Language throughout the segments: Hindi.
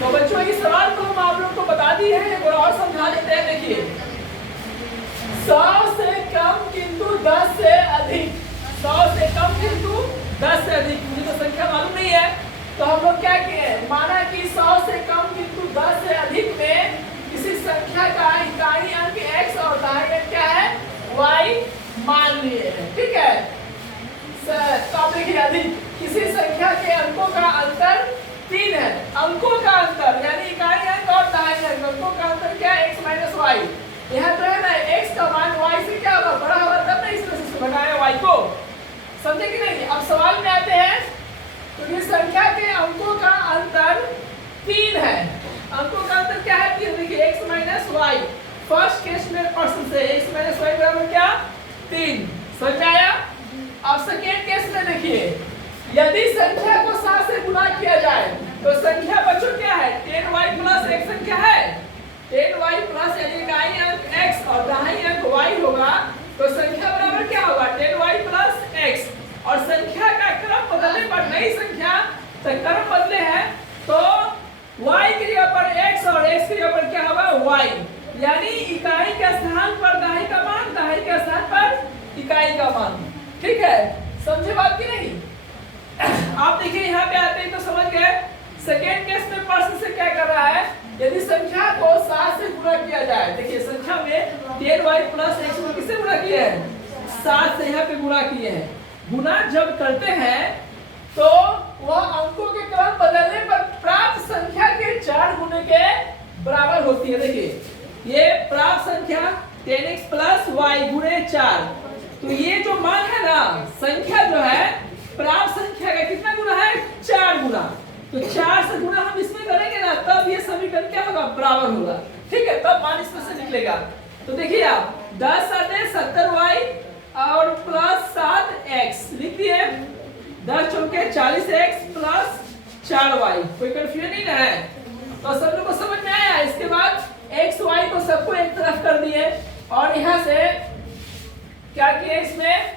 तो बच्चों ये सवाल तो हम आप लोग को बता दिए हैं, एक बार और समझा देते हैं। देखिए 100 से कम किंतु 10 से अधिक, 100 से कम किंतु 10 से अधिक, मुझे तो संख्या मालूम नहीं है, तो हम लोग क्या किए, माना कि 100 से कम किंतु 10 से अधिक में किसी संख्या का इकाई अंक x और दाहिने अंक क्या है y मान लिए हैं, ठीक है। तो आप देखिए अधिक किसी संख्या के अंकों का अंतर 3 है, अंकों का अंतर यानी इकाई अंक और दाहिने अंक, अंकों का अंतर क्या है x माइनस वाई। यहाँ तो है ना x का मान y से क्या होगा, बड़ा होगा, तब ना इसमें से घटाया y को, समझे कि नहीं। अब सवाल में आते हैं, तो ये संख्या के अंकों का अंतर 3 है, अंकों का अंतर क्या है 3, देखिए x minus y, first case में पर्सन से x माइनस वाई बराबर क्या 3, समझ में आया। अब सेकेंड केस में देखिए, यदि संख्या को 7 से गुणा किया जाए तो संख्या बच्चों क्या है 10y प्लस एक संख्या है 10y प्लस यानी दाहिने अंक x और दाहिने अंक y होगा, तो संख्या बराबर क्या होगा 10y प्लस x, और संख्या का क्रम बदलने पर नई संख्या तो क्रम बदले हैं तो y की जगह पर x और x की जगह पर क्या होगा y, यानी इकाई के स्थान पर दाहिने का मान, दाहिने के स्थान पर इकाई का मान, ठीक है। समझे बात की नहीं। आप देखिए यहाँ पे आते हैं तो समझ गए। सेकेंड केस में पर्सन से क्या कर रहा है, यदि संख्या को 7 से गुणा किया जाए, देखिए संख्या में 10y प्लस x को किससे गुणा किया है 7 से यहाँ पे गुणा किए हैं। गुणा जब करते हैं तो वह अंकों के क्रम बदलने पर प्राप्त संख्या के 4 गुने के बराबर होती है। देखिए ये प्राप्त संख्या 10x प्लस y गुणे 4, तो ये जो मान है ना संख्या जो है प्राप्त संख्या का कितना गुना है 4 गुना, तो 4 से गुना हम इसमें करेंगे ना तब ये समीकरण क्या होगा बराबर होगा, ठीक है, तब मान इसमें से निकलेगा। तो देखिए आप 10 7 70y और प्लस 7x लिख दिए, 10 चौके 40x प्लस 4y, कोई कंफ्यूजन नहीं है, तो सब लोग को समझ में आया। इसके बाद x y को सबको एक तरफ कर दिए और यहाँ से क्या किए इसमें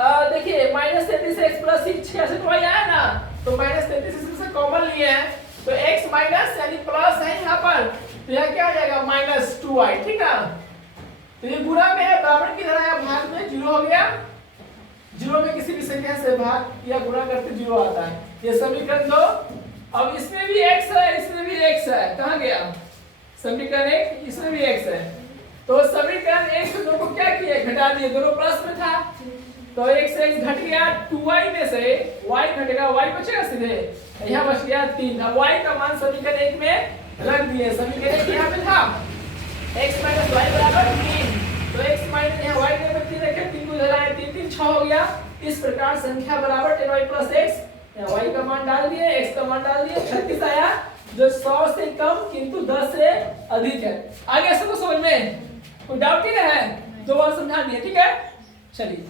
देखिए माइनस 33x प्लस 66y आया ना, तो माइनस 33 से कॉमन लिए हैं तो x माइनस यानी प्लस है यहाँ पर, तो यहाँ क्या आ जाएगा माइनस 2y, ठीक है। तो ये गुणा में है, बराबर की तरह है, भाग में 0 हो गया, 0 में किसी भी संख्या से भाग या गुणा करते 0 आता है, ये समीकरण 2। अब इसमें भी x है, इसमें भी x है, कहाँ गया समीकरण 1, इसमें भी x है, तो समीकरण 1 से 2 को क्या किए घटा दिए, दोनों प्लस में था तो 1 से x घट गया, 2y में से y घटेगा, y बचेगा सीधे, यहाँ बच गया 3। अब y का मान समीकरण 1 में रख दिए, समीकरण 1 यहाँ पे था x माइनस वाई बराबर 3, तो x माइनस यहाँ y में 3 रखे, 3 को इधर आए 3 3 6 हो गया। इस प्रकार संख्या बराबर 10y प्लस x, यहाँ y का मान डाल दिए, x का मान डाल दिए, 36 आया जो 100 से कम किंतु 10 से अधिक है। आगे सबको समझ में कोई डाउट नहीं है, 2 बार समझा दिए, ठीक है, चलिए।